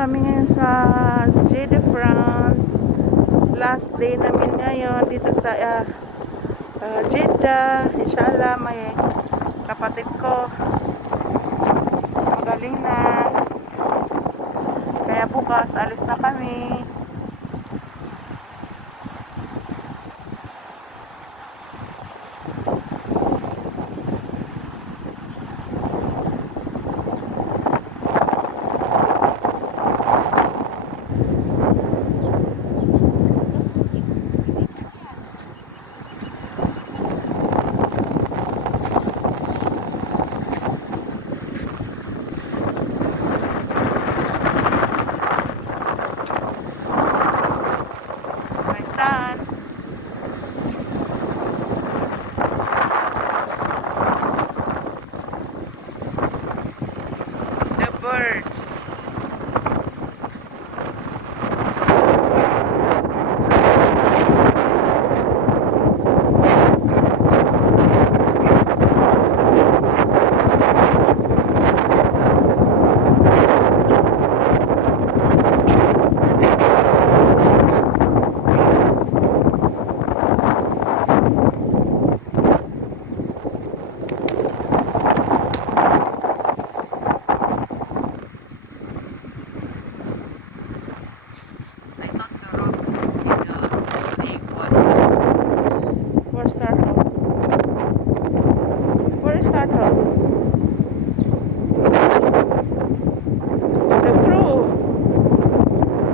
kami ngayon sa Jeddah front. Last day namin ngayon dito sa Jeddah. Inshallah may kapatid ko magaling na. Kaya bukas alis na kami. Birds.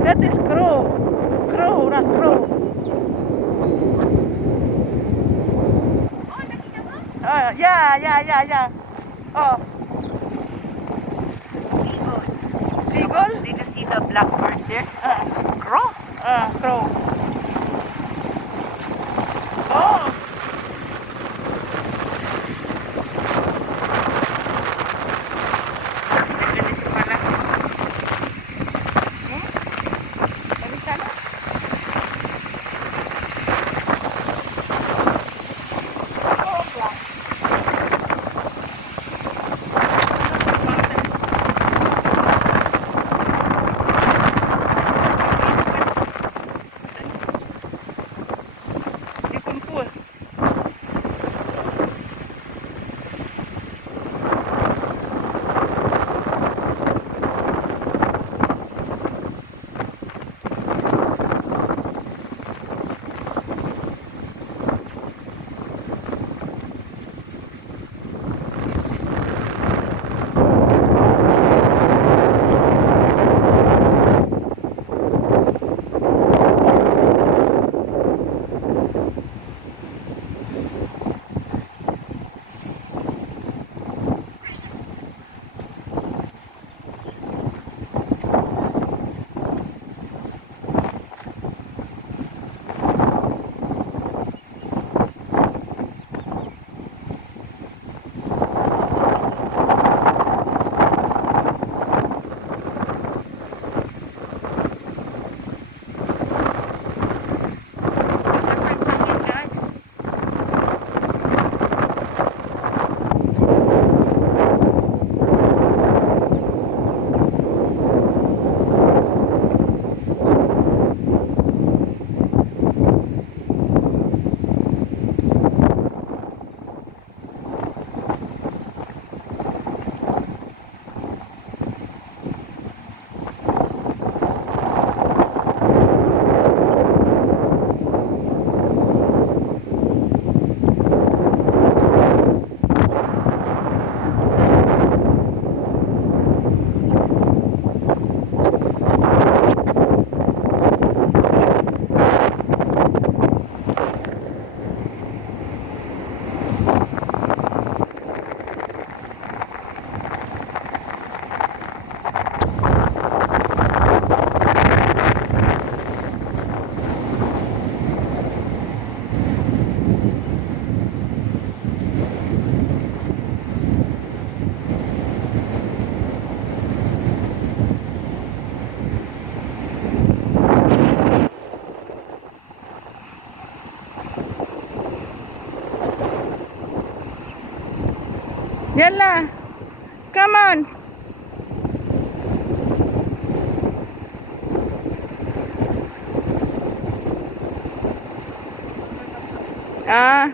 That is crow. Crow, not crow. Oh, nakita mo? Yeah. Oh, Seagull. seagull? Did you see the blackbird there? Crow? Crow. Oh. Ganito pala. Sabi ka na? Yalla. Come on. Ah,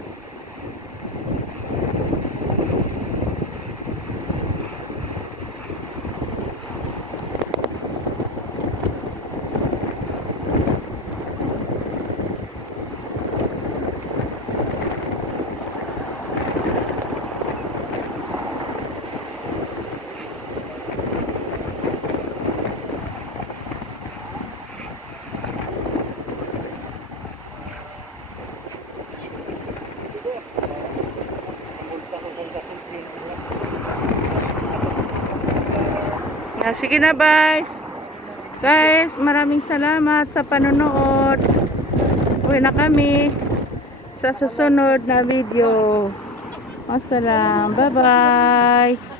sige na, guys. Guys, maraming salamat sa panonood. Uwi na kami sa susunod na video. Wassalam. Bye-bye.